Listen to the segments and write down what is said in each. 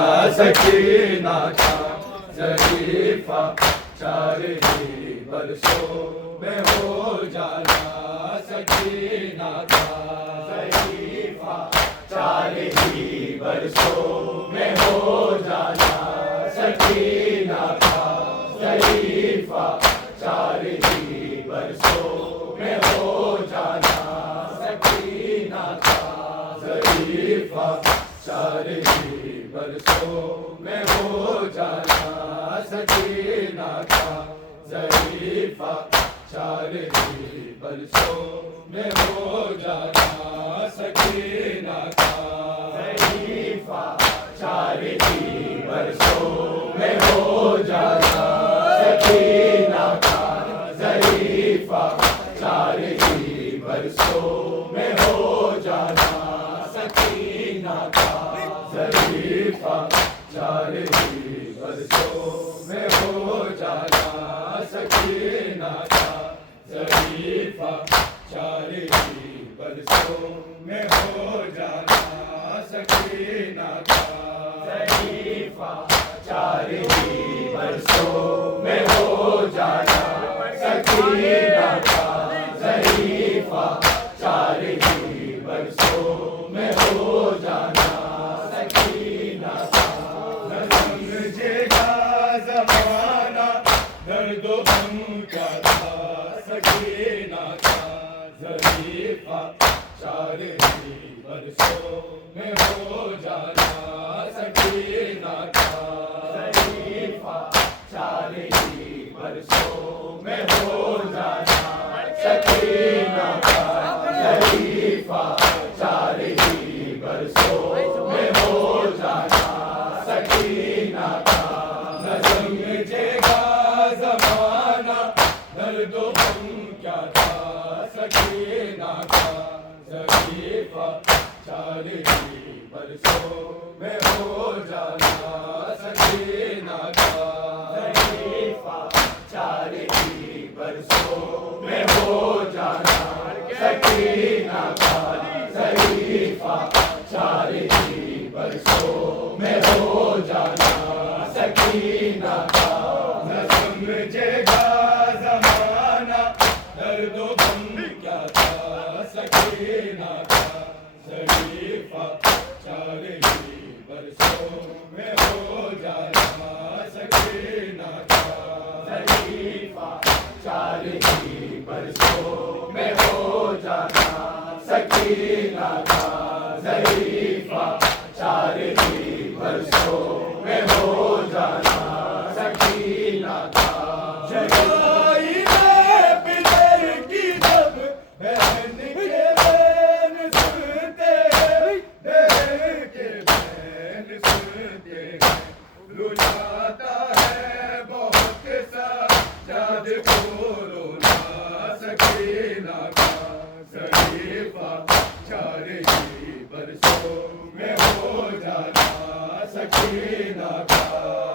सकीना का शरीफा 4 ही बरसों में हो जाना। सकीना का शरीफा 4 ही बरसों में हो जाना। सकीना का शरीफा 4 ही बरसों में हो जाना। सकीना का शरीफा 4 ही बरसों में हो जाना। सकीना का शरीफा 4 ही बरसों में हो जाना। सकीना का शरीफा 4 ही बरसों में हो जाना। सकीना का शरीफा 4 ही बरसों में हो जाना। सकीना का शरीफा 4 ही बरसों में हो जाना। सकीना का शरीफा 4 ही बरसों में हो जाना। सकीना का शरीफा 4 ही बरसों में हो जाना। सकीना का शरीफा 4 ही बरसों में हो जाना। सकीना का न समझेगा ज़माना दर्द गम क्या था। सकीना का शरीफा 4 ही बरसों में हो जाना। सकीना का शरीफा 4 ही बरसों में हो जाना। सकीना का शरीफा 4 ही बरसों में हो जाना। सकीना का न समझेगा ज़माना दर्द गम क्या था। सकीना का शरीफा 4 ही बरसों में हो जाना। सकीना का शरीफा 4 ही बरसों में हो जाना। सकीना का शरीफा 4 ही बरसों में हो जाना। सकीना का न समझेगा ज़माना दर्द गम क्या था। सकीना का शरीफा 4 ही बरसों में हो जाना। सकीना का शरीफा 4 ही बरसों में हो जाना। सकीना का शरीफा 4 ही बरसों में हो जाना। सकीना का जुदाई में पितर की जब बहन के बहन सुनते हैं। बहन के बहन सुनते हैं। रुलाता है बहुत सा याद को रोना। सकीना का शरीफा 4 ही बरसों में हो जाना। सकीना का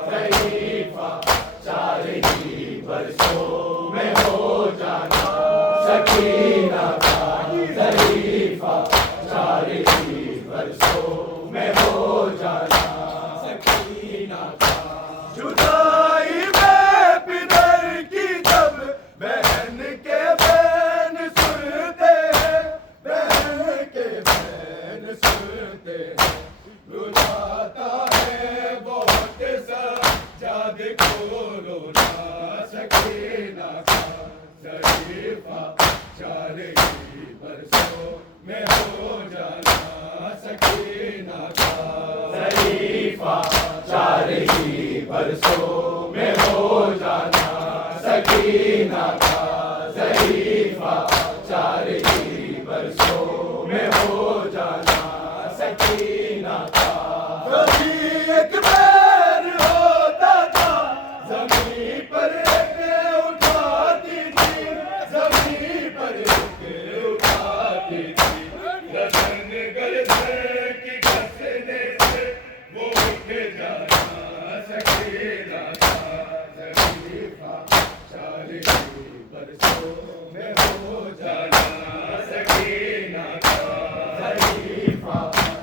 शरीफा 4 ही बरसों में हो जाना। सकीना का शरीफा 4 ही बरसों में हो जाना। सकीना का जुदाई में पितर की जब बहन के बहन सुनते हैं। बहन के बहन सुनते हैं। रुलाता है बहुत सा याद को रोना। सकीना का शरीफा 4 ही बरसों में हो जाना। सकीना का शरीफा 4 ही बरसों में हो जाना। सकीना का शरीफा 4 ही बरसों में हो जाना। सकीना का कभी एक पैर होता था ज़मीन पर एक उठाती थी। ज़मीन पर एक उठाती थी। रतन गर्दन की कसने से वो उठ जाना। सकीना का शरीफा 4 ही बरसों में हो जाना। सकीना का शरीफा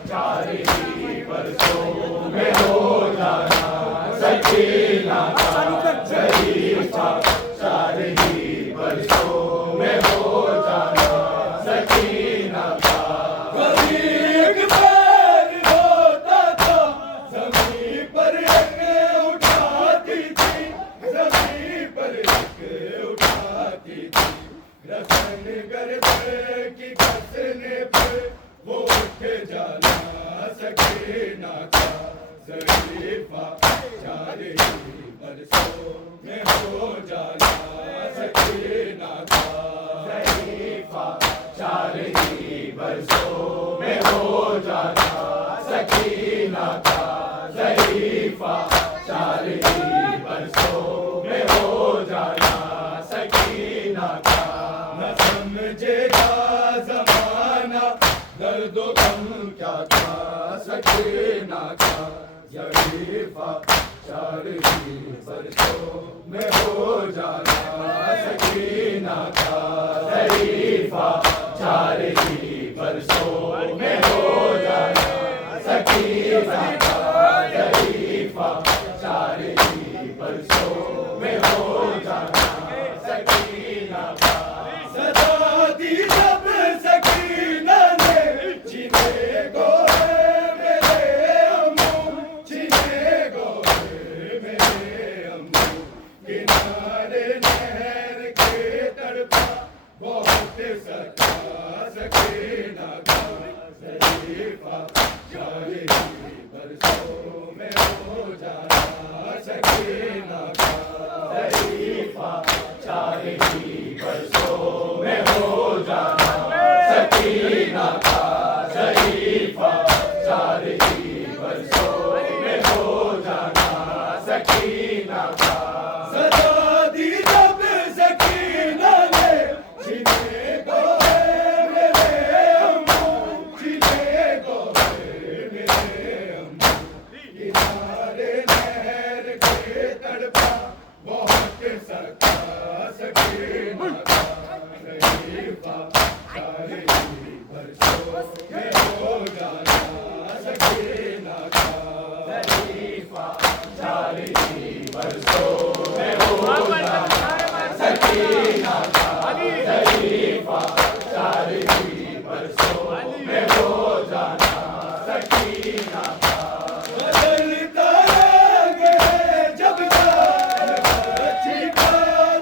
4 ही बरसों में हो सकीना का शरीफा चार ही बरसों में हो जाना सकीना का। कभी एक पैर होता था ज़मीन पर एक उठाती थी, ज़मीन पर एक उठाती थी, रसन गर्दन की कसने पर वो उठ जाना सकीना का शरीफा चार ही बरसों में हो जाना सकीना का। शरीफा चार ही बरसों में हो जाना सकीना का। शरीफा चार ही बरसों में हो जाना सकीना का। न समझेगा ज़माना दर्दो गम क्या था सकीना का। शरीफा चार ही बरसों में हो जाना सकीना का। शरीफा चार ही बरसों में हो जाना सकीना का। शरीफा चार ही बरसों में हो जाना सकीना का। सदा दी जब सकीना ने जिन्हें गोरे मेरे अम्मू, जिन्हें गोरे मेरे अम्मू, किनारे नहर के तड़पा बहुत सता सकीना का। शरीफा चार ही बरसों में हो जाना सकीना का। शरीफा चार ही बरसों में हो जाना सकीना का। शरीफा चार ही बरसों में हो जाना सकीना का। सदा दी जब सकीना ने जिन्हें गोरे मेरे अम्मू, जिन्हें गोरे मेरे अम्मू, किनारे नहर के तड़पा बहुत सता सकीना का। शरीफा चार ही बरसों में हो जाना सकीना का। शरीफा चार ही बरसों में हो जाना सकीना का। शरीफा चार ही बरसों में हो जाना सकीना का। बदलता रंग है जब बच्ची का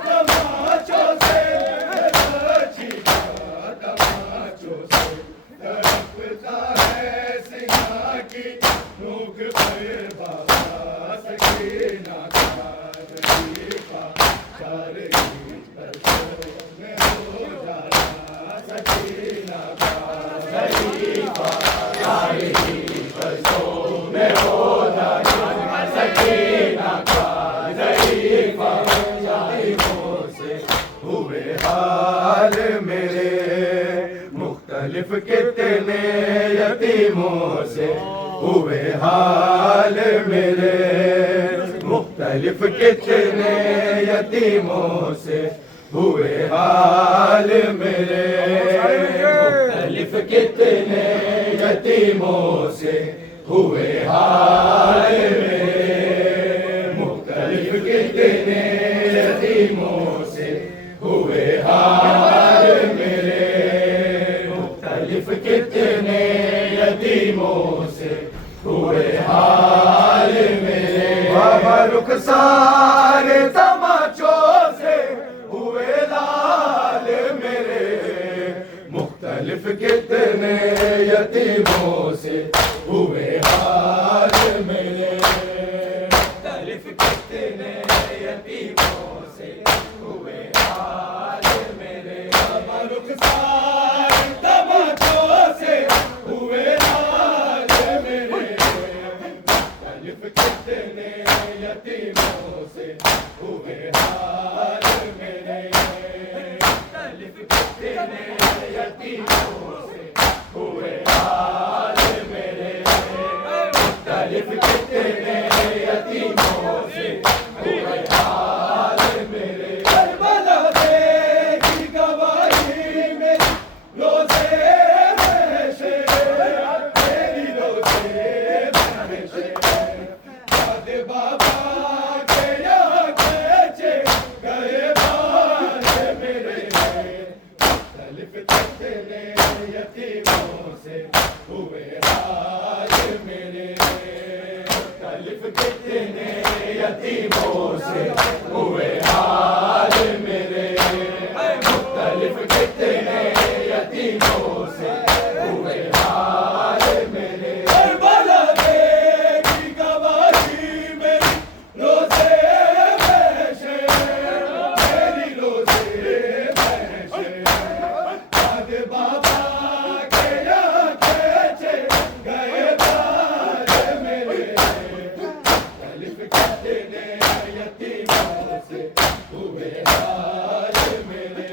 तमाचों से, बच्ची का तमाचों से तड़पता है सिंगा की नोक पर बाबा सकीना का। शरीफा चार ही बरसों में हो जाना सकीना का। शरीफा चार ही बरसों में हो जाना सकीना का। शरीफा जालिमों से हुए हाल मेरे, मुख्तलिफ कितने यतीमों से हुए हाल मेरे, मुख्तलिफ कितने यतीमों से हुए हाल मेरे, मुख्तलिफ कितने यतीमों से हुए हाल मेरे, मुख्तलिफ कितने यतीमों से हुए हाल मेरे, मुख्तलिफ कितने यतीमों से हुए हाल मेरे। बाबा रुखसार तमाचों से हुए लाल मेरे, मुख्तलिफ कितने यतीमों से हुए हाल मेरे, मुख्तलिफ कितने यतीमों से हुए हाल मेरे। बाबा रुखसार तमाचों से हुए लाल मेरे, मुख्तलिफ कितने यतीमों से हुए हाल मेरे, मुख्तलिफ कितने यतीमों से हुए हाल मेरे, मुख्तलिफ कितने यतीमों से हुए हाल मेरे। करबला की गवाही में रोज़े महशे, तेरी रोज़े महशे, याद बाबा कितने यतीमों से हुए हाल मेरे, मुख्तलिफ कितने यतीमों से हुए हाल मेरे। करबला की गवाही मेरी रोज़े महशे, मेरी रोज़े महशे, आग बाबा के यहाँ खेचे गए बाल मेरे, मुख्तलिफ कितने यतीमों से हुए हाल मेरे,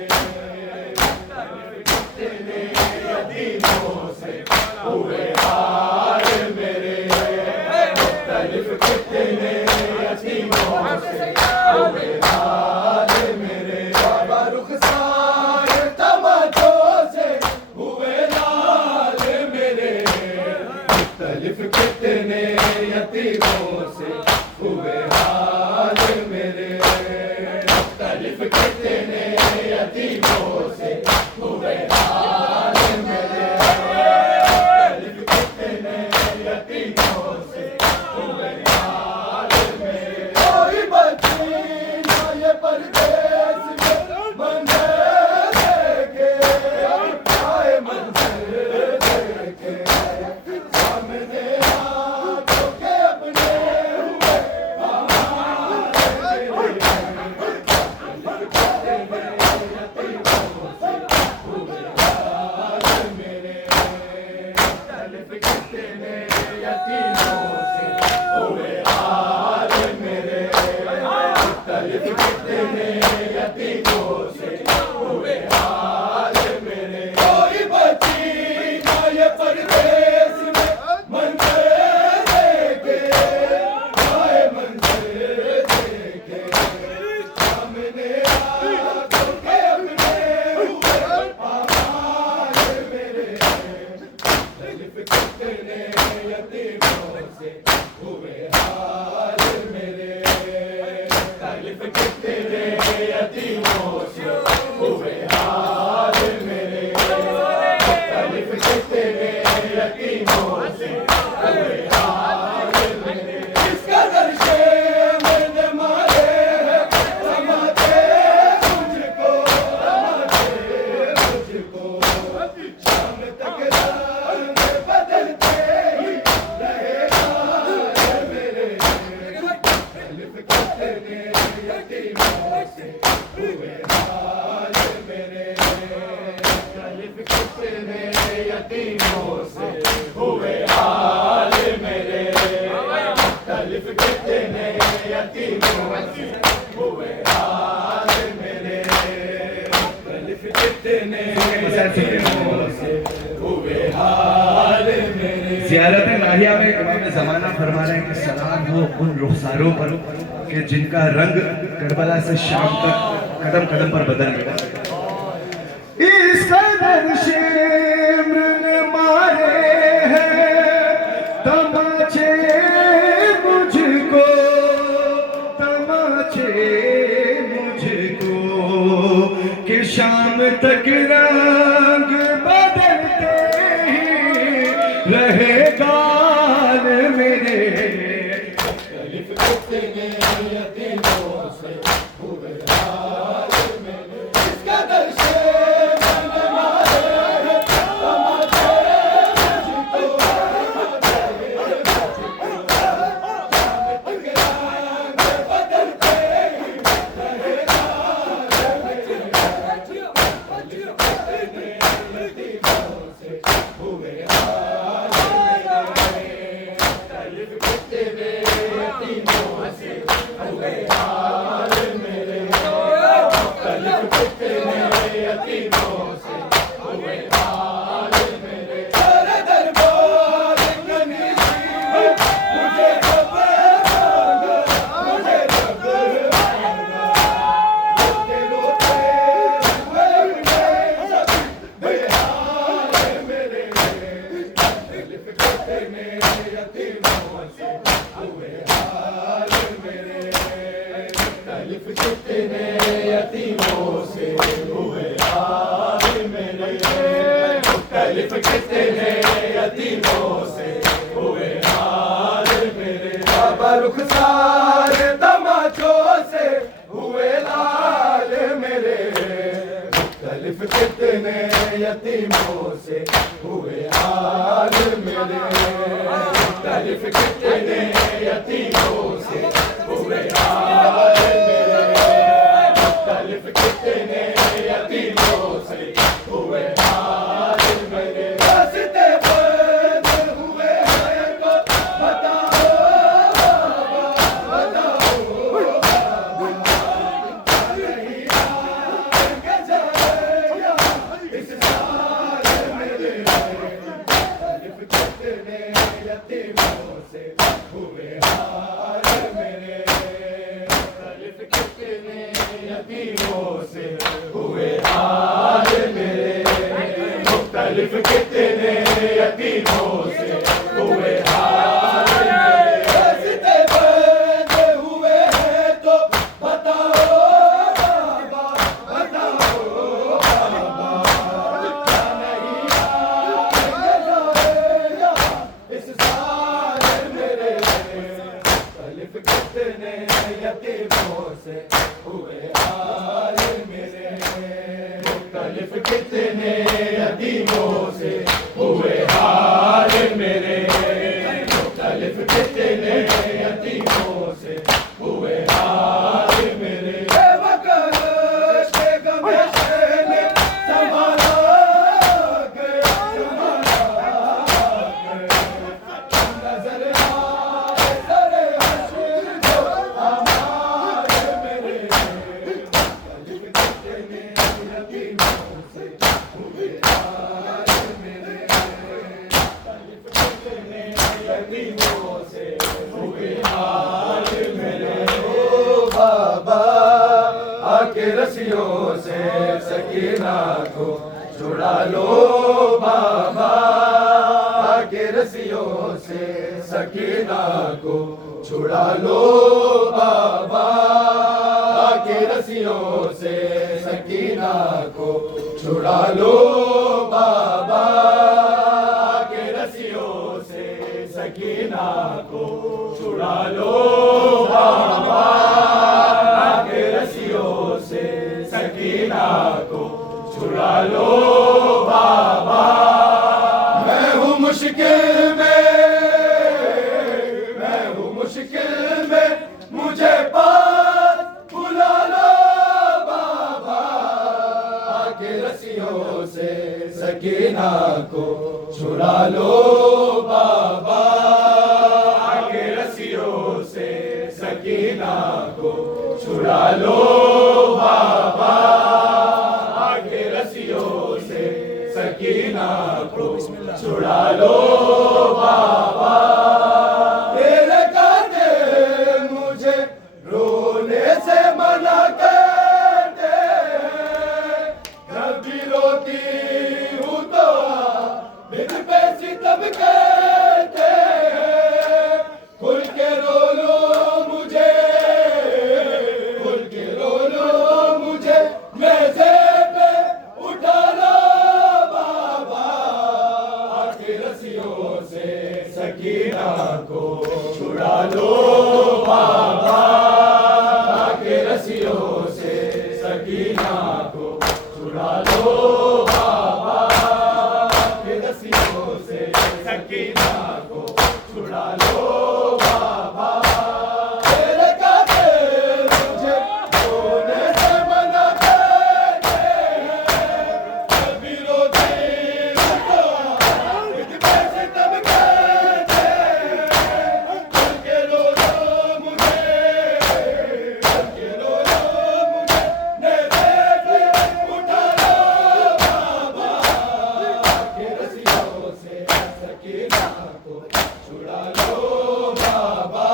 मुख्तलिफ कितने यतीमों से हुए हाल मेरे, मुख्तलिफ कितने यतीमों से हुए हाल मेरे। बाबा रुखसार तमाचों से हुए लाल मेरे, मुख्तलिफ कितने यतीमों से हुए हाल मेरे, मुख्तलिफ कितने यतीमों से हुए हाल मेरे, मुख्तलिफ कितने यतीमों से हुए हाल मेरे। कोई बच्ची ना ये परदेस में मंदिर देखे, आए मंदिर देखे, सामने आंखों के अपने हुए हाल मेरे, कितने यतीमों से हुए हाल मेरे, मुख्तलिफ कितने यतीमों से हुए हाल मेरे, मुख्तलिफ कितने यतीमों से हुए हाल मेरे। कोई बच्ची ना ये परदेस में मंदिर देखे, आए मंदिर देखे, सामने आंखों के अपने हुए हाल मेरे, मुख्तलिफ कितने यतीमों से हुए हाल मेरे, मुख्तलिफ कितने यतीमों से हुए हाल मेरे, मुख्तलिफ कितने यतीमों से हुए हाल मेरे। इस कदर से मैंने मारे हैं तमाचे मुझको, तमाचे मुझको, शाम तक रंग बदलते ही रहेगा मेरे, मुख्तलिफ कितने यतीमों से हुए हाल मेरे, मुख्तलिफ कितने यतीमों से हुए हाल मेरे, मुख्तलिफ कितने यतीमों से हुए हाल मेरे, मुख्तलिफ कितने यतीमों से हुए हाल मेरे। ज़ियारत नाहिया में इमाम ज़माना फरमा रहे हैं कि सलाम हो उन रुखसारों पर कि जिनका रंग करबला से शाम तक कदम कदम पर बदल गया। इस कदर शिम्र ने मारे हैं तमाचे मुझको, तमाचे मुझको, कि शाम तक रंग बदलते ही रहेगा मेरे, मुख्तलिफ कितने यतीमों से हुए हाल मेरे। इस कदर से मैंने मारे हैं तमाचे मुझको, तमाचे मुझको, शाम तक रंग बदलते ही रहेगा मेरे, मुख्तलिफ कितने यतीमों से हुए हाल मेरे, मुख्तलिफ कितने यतीमों से हुए हाल मेरे, मुख्तलिफ कितने यतीमों से हुए हाल मेरे। तेरे दरबार की नशीब मुझे रब मांगा, मुझे रब मांगा, रोते रोते हुए अपने सब बेहाल मेरे, मुख्तलिफ कितने यतीमों से हुए हाल मेरे, मुख्तलिफ कितने यतीमों से हुए हाल मेरे, मुख्तलिफ कितने यतीमों से हुए हाल मेरे। बाबा रुखसार तमाचों से हुए लाल मेरे, मुख्तलिफ कितने यतीमों से हुए हाल मेरे, मुख्तलिफ कितने यतीमों से हुए हाल मेरे, मुख्तलिफ कितने यतीमों से हुए हाल मेरे। रास्ते बंद हुए हैं तो बताओ बताओ, नहीं आएंगे जाया इस साल मेरे, मुख्तलिफ कितने यतीमों से हुए हाल मेरे, मुख्तलिफ कितने यतीमों से हुए हाल मेरे, मुख्तलिफ कितने यतीमों से हुए हाल मेरे। रास्ते बंद हुए हैं तो बताओ बाबा बताओ बाबा, नहीं आएंगे जाया इस साल मेरे, मुख्तलिफ कितने यतीमों से हुए हाल मेरे, मुख्तलिफ कितने यतीमों से हुए हाल मेरे, मुख्तलिफ कितने यतीमों से हुए हाल मेरे। बेवकूफ के गमे से संभाला गया, संभाला गया, नजर आए सरे हश्र जो हमारे मेरे, मुख्तलिफ कितने यतीमों से हुए हाल मेरे, मुख्तलिफ कितने यतीमों से हुए हाल मेरे। ओ बाबा आके रस्सियों से सकीना को छुड़ा लो बाबा, आके रस्सियों से सकीना को छुड़ा लो बाबा, आके रस्सियों से सकीना को छुड़ा लो बाबा, आके रस्सियों से सकीना को छुड़ा लो बाबा, आके रस्सियों से सकीना को छुड़ा लो बाबा। मैं हूँ मुश्किल में, मैं हूँ मुश्किल में, मुझे पास बुला लो बाबा, आके रस्सियों से सकीना को छुड़ा लो बाबा, आके रस्सियों से सकीना को छुड़ा लो बाबा, आके रस्सियों से सकीना को छुड़ा लो बाबा। तेरे कांटे मुझे रोने से मना करते हैं, जब भी रोती हूँ तो बिन पे सितम कहते हैं, खुल के रो लो मुझे, खुल के रो लो मुझे, मैसे पे उठा लो बाबा, आके रस्सियों से सकीना को छुड़ा लो बाबा, आके रस्सियों से सकीना को छुड़ा लो बाबा, आके रस्सियों से सकीना को छुड़ा लो बाबा। तेरे कांटे मुझे रोने से मना करते हैं, जब भी रोती हूँ तो मुझ पे सितम कहते हैं, खुल के रो लो मुझे, खुल के रो लो मुझे, मेरे पे उठा लो बाबा, आके रस्सियों से सकीना को छुड़ा लो बाबा,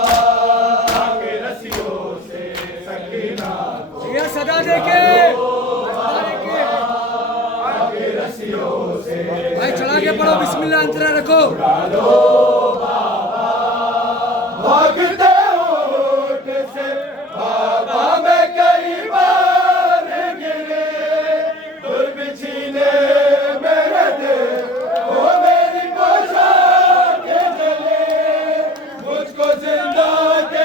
आके रस्सियों से सकीना को ये सदा देके आके रस्सियों से भाई चढ़ा के पढ़ो, बिस्मिल्लाह अंतरा रखो। भागते होठ से बाबा में कई बार गिरे, दुर बिछीने मेरे दिल वो मेरी पोशाक जले, मुझको जिंदा के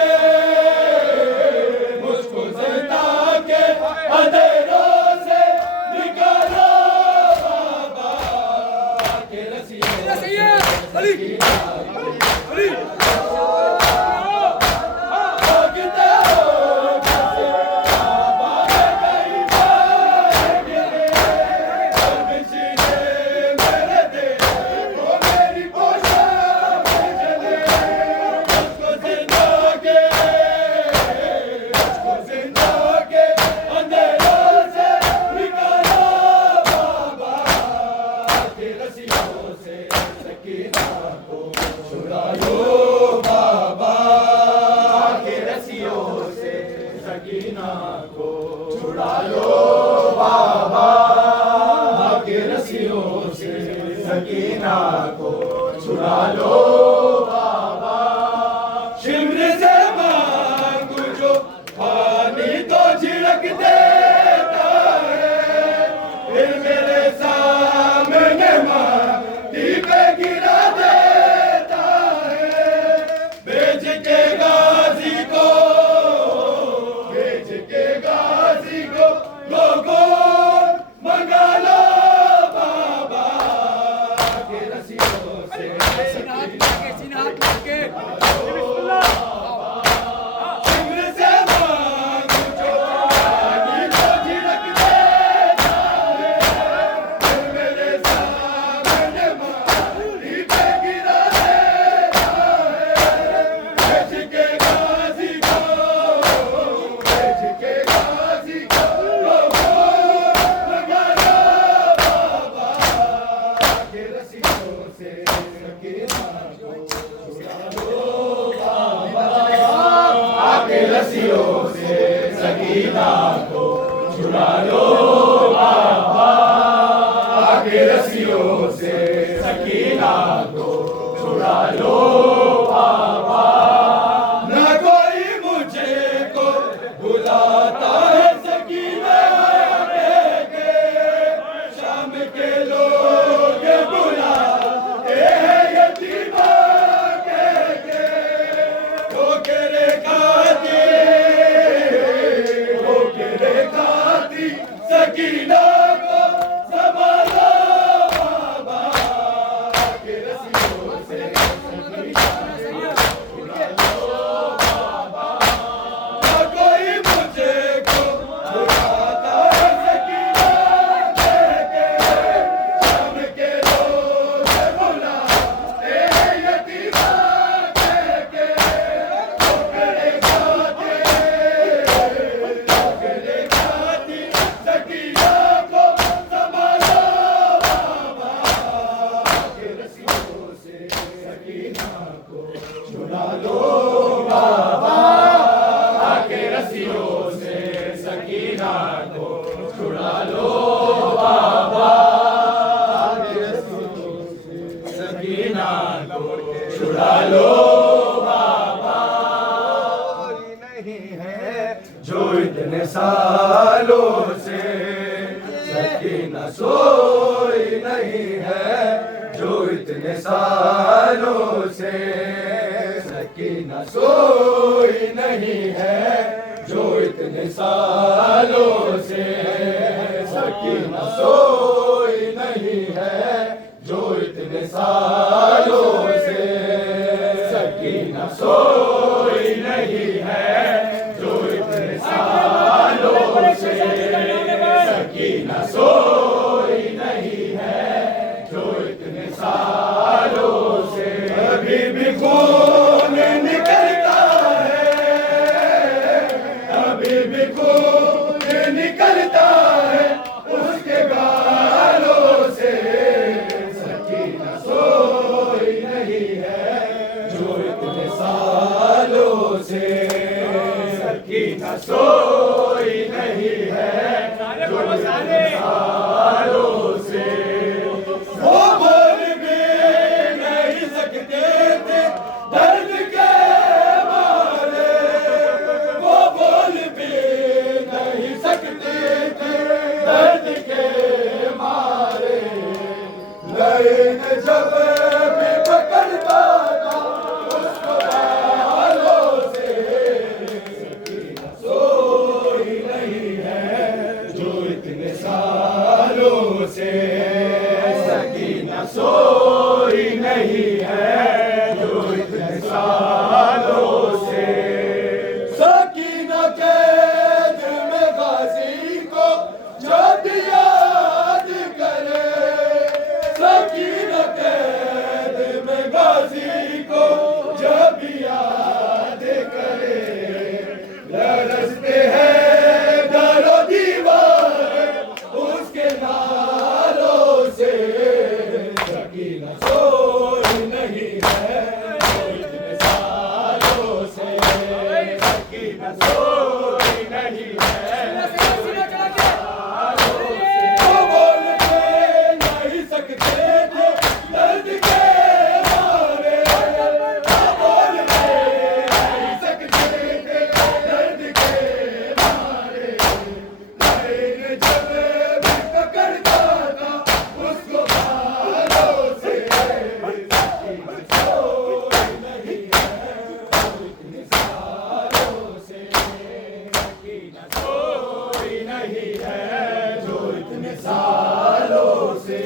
रस्सियों से सकीना को छुड़ा लो बाबा, आके रस्सियों से सकीना को छुड़ा लो बाबा। न कोई मुझे को बुलाता है सकीना के, शाम के लोग बुलाते हैं यतीमा के, ठोकरे खाती सकीना को संभालो बाबा, के रस्सियों से सकीना कोई मुझे को बुलाता है सकीना के, शाम के लोग बुलाते हैं यतीमा के, ठोकरे खाती सकीना को संभालो बाबा, के रस्सियों से सकीना को छुड़ा लो बाबा, आके रस्सियों से सकीना को छुड़ा लो बाबा, आके रस्सियों से सकीना को छुड़ा लो बाबा। कोई नहीं है जो इतने सालों से सकीना सोई नहीं है, जो इतने सालों से सकीना सोई नहीं है, जो इतने सालों से सकीना सोई नहीं है, जो इतने सालों से सकीना सोई नहीं है, जो इतने सालों से सकीना सोई नहीं है, जो इतने सालों से अभी भी खून निकलता है, अभी भी खून निकलता है उसके गालों से, सकीना सोई नहीं है, जो इतने सालों से सकीना सोई नहीं है, जो इतने सालों से। वो बोल भी नहीं सकते थे दर्द के मारे, वो बोल भी नहीं सकते थे दर्द के मारे, लेकिन जब भी पकड़ता था उसको बालों से, सकीना सोई नहीं है, जो इतने सालों से सकीना सोई नहीं है, जो इतने सालों से। सकीना के दिल में गाजी को जब याद करे, सकीना के दिल में गाजी को जब याद करे, लरसते हैं दरो दीवार उसके नालों से, सकीना सोई नहीं है, जो इतने सालों से सकीना सोई नहीं है, वो बोल के नहीं सकते थे दर्द के मारे, वो बोल के नहीं सकते थे दर्द के मारे, लेकिन जब भी पकड़ता था उसको बालों से, सकीना सोई नहीं है, जो इतने सालों से सकीना सोई नहीं है, जो इतने सालों से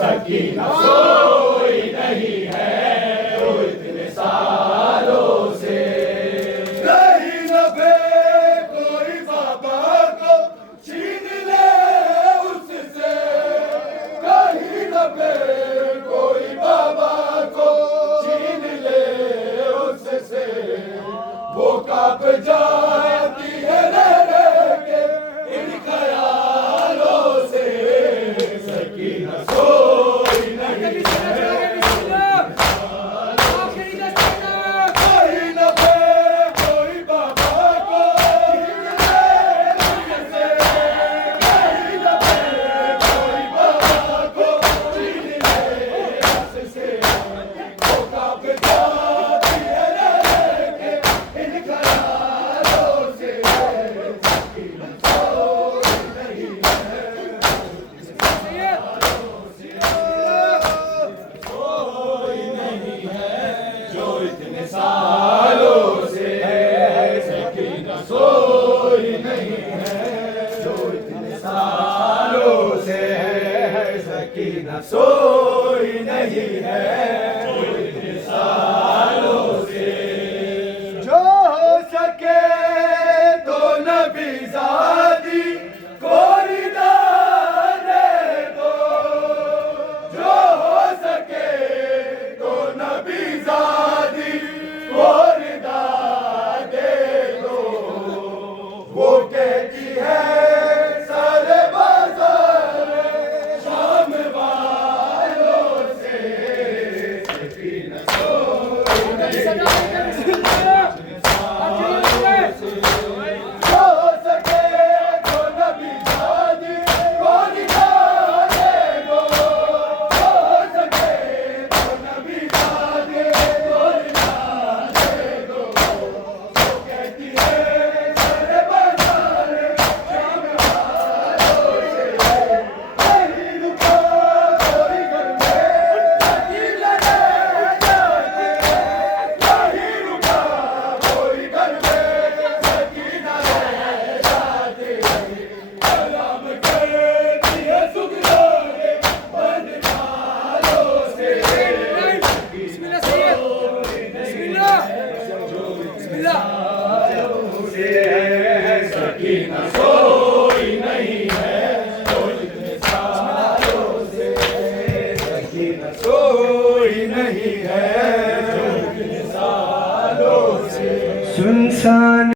सकीना सोई नहीं है, जो इतने सालों से। कहीं न बे कोई बाबा को छीन ले उससे, कहीं न बे कोई बाबा को छीन ले उससे, वो कांप जाती है रह के इन ख्यालों से, सकीना सोई नहीं है, कहीं न बे कोई बाबा सोई नहीं है इतने सालों से। जो हो सके तो नबी ज़ादी को रिदा दे दो, जो हो सके तो नबी ज़ादी को रिदा दे दो। वो कहती है सारे बाजार शाम वालों से सकीना सजा देके बिस्मिल्लाह जो हो सके तो नबी ज़ादी को रिदा दे दो, जो हो सके तो नबी ज़ादी को रिदा दे दो। वो कहती है सारे बाजार शाम वालों से नहीं रुका कोई घर में सकीना रह जाती, नहीं रुका कोई घर में सकीना रह जाती। सलाम करती है सुगराने बंद थालों से। बिस्मिल्लाह सैयद बिस्मिल्लाह बिस्मिल्लाह सकीना सोई नहीं है इतने सालों से, सकीना सोई नहीं है इतने सालों से। सुनसान